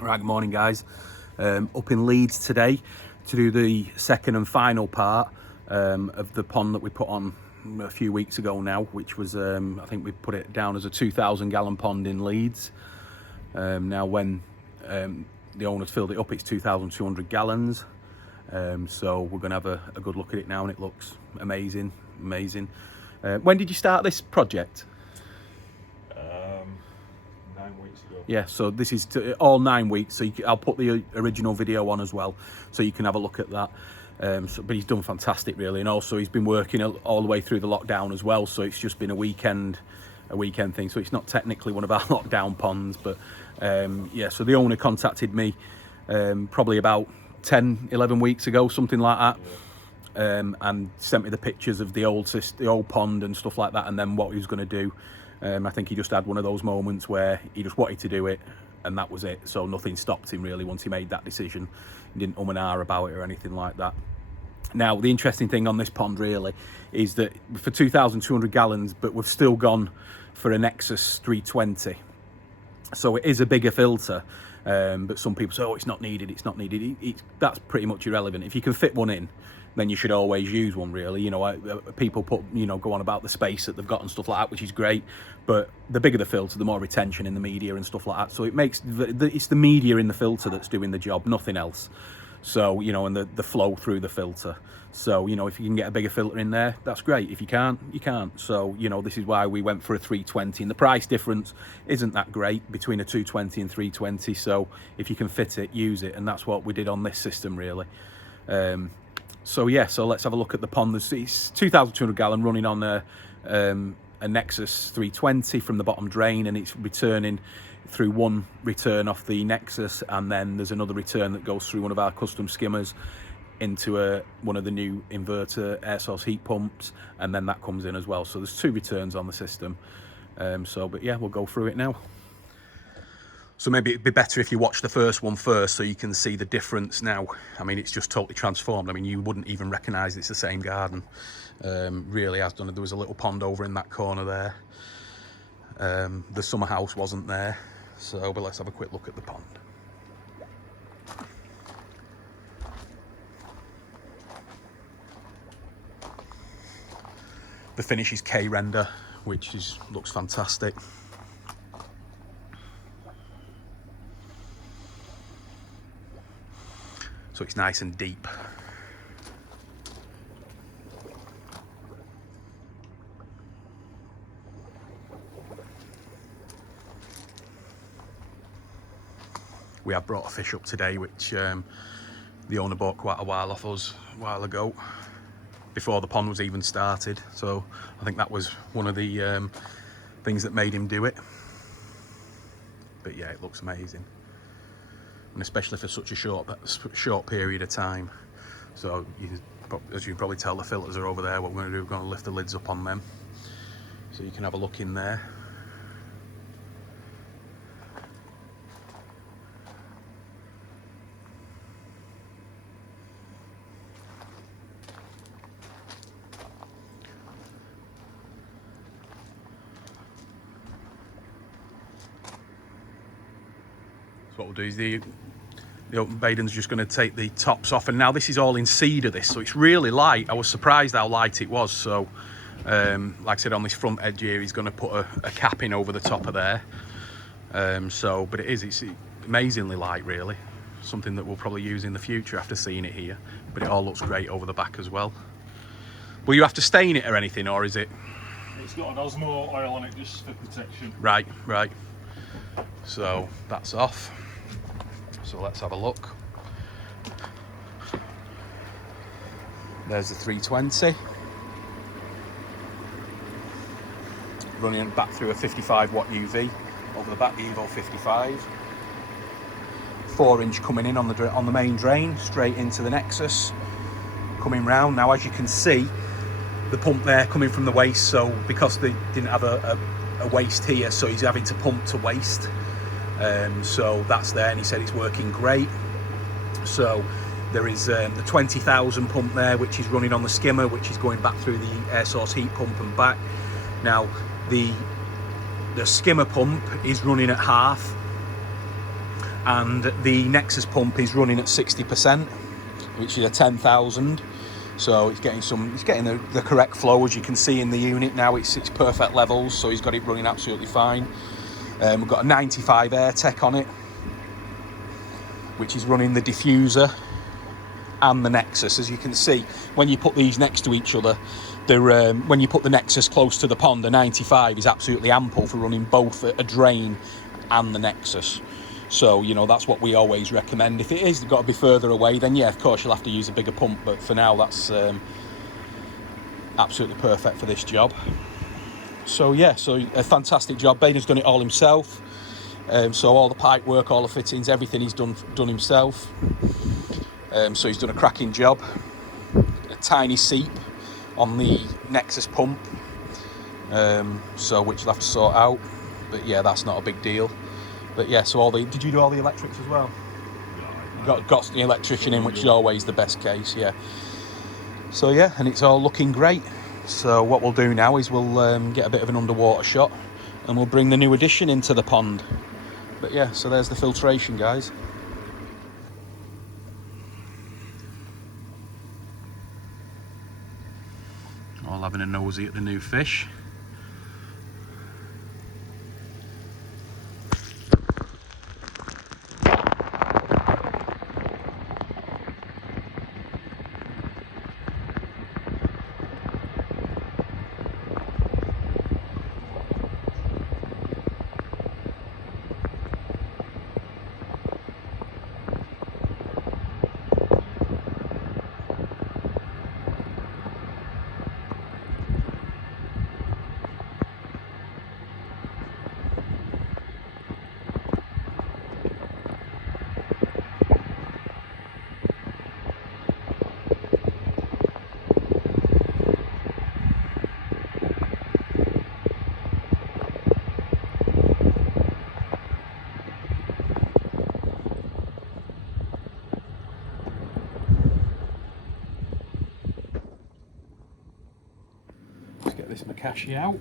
Right, good morning guys. Up in Leeds today to do the second and final part of the pond that we put on a few weeks ago now, which was, I think we put it down as a 2,000 gallon pond in Leeds. Now when the owners filled it up, it's 2,200 gallons. So we're going to have a good look at it now, and it looks amazing. When did you start this project? 9 weeks ago. Yeah, so this is all 9 weeks, so I'll put the original video on as well, so you can have a look at that. But he's done fantastic, really, and also he's been working all the way through the lockdown as well, so it's just been a weekend thing, so it's not technically one of our lockdown ponds, but yeah, so the owner contacted me probably about 10-11 weeks ago, something like that. Yeah. And sent me the pictures of the old pond and stuff like that, and then what he was going to do. I think he just had one of those moments where he just wanted to do it, and that was it. So nothing stopped him really once he made that decision. He didn't and ah about it or anything like that. Now, the interesting thing on this pond really is that for 2,200 gallons, but we've still gone for a Nexus 320. So it is a bigger filter, but some people say, oh, it's not needed. That's pretty much irrelevant. If you can fit one in, then you should always use one, really. You know, people go on about the space that they've got and stuff like that, which is great, but the bigger the filter, the more retention in the media and stuff like that. So it makes it's the media in the filter that's doing the job, nothing else. So, you know, and the flow through the filter. So, you know, if you can get a bigger filter in there, that's great. If you can't, you can't. So, you know, this is why we went for a 320, and the price difference isn't that great between a 220 and 320. So if you can fit it, use it, and that's what we did on this system, really. So yeah, so let's have a look at the pond. It's 2,200 gallon running on a Nexus 320 from the bottom drain, and it's returning through one return off the Nexus, and then there's another return that goes through one of our custom skimmers into one of the new inverter air source heat pumps, and then that comes in as well. So there's two returns on the system. But yeah, we'll go through it now. So maybe it'd be better if you watch the first one first, so you can see the difference now. I mean, it's just totally transformed. I mean, you wouldn't even recognise it's the same garden. Really has done. There was a little pond over in that corner there. The summer house wasn't there. So, but let's have a quick look at the pond. The finish is K-render, which looks fantastic. So it's nice and deep. We have brought a fish up today, which the owner bought quite a while off us a while ago, before the pond was even started. So I think that was one of the things that made him do it. But yeah, it looks amazing. And especially for such a short period of time. So as you can probably tell, the filters are over there. What we're going to do, we're going to lift the lids up on them, so you can have a look in there. So what we'll do is the open Baden's just going to take the tops off, and now this is all in cedar, so it's really light. I was surprised how light it was. So like I said, on this front edge here, he's going to put a cap in over the top of there. But it's amazingly light, really. Something that we'll probably use in the future after seeing it here. But it all looks great over the back as well. Will you have to stain it or anything, or is it? It's got an Osmo oil on it just for protection. Right. So that's off. So let's have a look. There's the 320. Running back through a 55 watt UV over the back, the Evo 55. 4-inch coming in on the main drain, straight into the Nexus. Coming round. Now, as you can see, the pump there coming from the waste, so because they didn't have a waste here, so he's having to pump to waste. So that's there, and he said it's working great. So there is the 20,000 pump there, which is running on the skimmer, which is going back through the air source heat pump and back. Now the skimmer pump is running at half, and the Nexus pump is running at 60%, which is a 10,000. So it's getting the correct flow, as you can see in the unit now. It's perfect levels, so he's got it running absolutely fine. We've got a 95 air tech on it, which is running the diffuser and the Nexus. As you can see, when you put these next to each other, when you put the Nexus close to the pond, the 95 is absolutely ample for running both a drain and the Nexus. So, you know, that's what we always recommend. If it is got to be further away, then yeah, of course you'll have to use a bigger pump, but for now that's absolutely perfect for this job. So yeah, so a fantastic job. Baden's done it all himself. So all the pipe work, all the fittings, everything he's done himself. So he's done a cracking job. A tiny seep on the Nexus pump, so which we'll have to sort out. But yeah, that's not a big deal. But yeah, so did you do all the electrics as well? Yeah, got the electrician in, which is always the best case, yeah. So yeah, and it's all looking great. So what we'll do now is we'll get a bit of an underwater shot, and we'll bring the new addition into the pond. But yeah, so there's the filtration, guys. All having a nosy at the new fish. Let's get this Makashi out.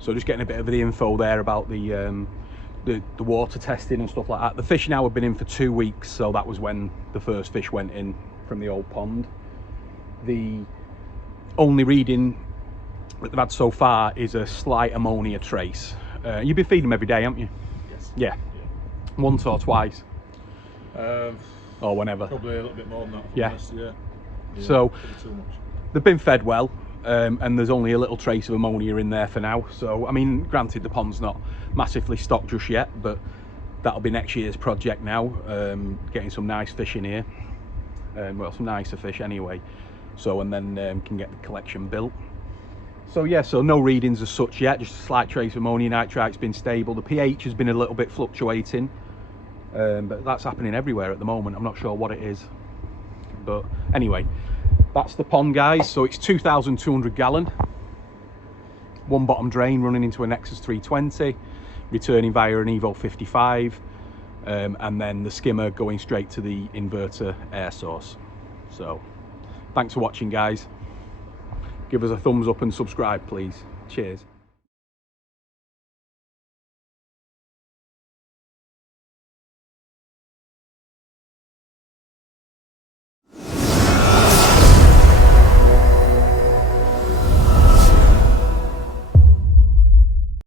So just getting a bit of the info there about the water testing and stuff like that. The fish now have been in for 2 weeks, so that was when the first fish went in from the old pond. The only reading that they've had so far is a slight ammonia trace. You've been feeding them every day, haven't you? Yes. Yeah. Once or twice? Or whenever? Probably a little bit more than that. Yeah. Honest, yeah. So too much. They've been fed well, and there's only a little trace of ammonia in there for now. So, I mean, granted the pond's not massively stocked just yet, but that'll be next year's project now, getting some nice fish in here. Well, some nicer fish anyway. So, and then can get the collection built. So yeah, so no readings as such yet, just a slight trace of ammonium nitrite's been stable. The pH has been a little bit fluctuating, but that's happening everywhere at the moment. I'm not sure what it is, but anyway, that's the pond, guys. So it's 2,200 gallon, one bottom drain running into a Nexus 320, returning via an Evo 55, and then the skimmer going straight to the inverter air source. So thanks for watching, guys. Give us a thumbs up and subscribe, please. Cheers.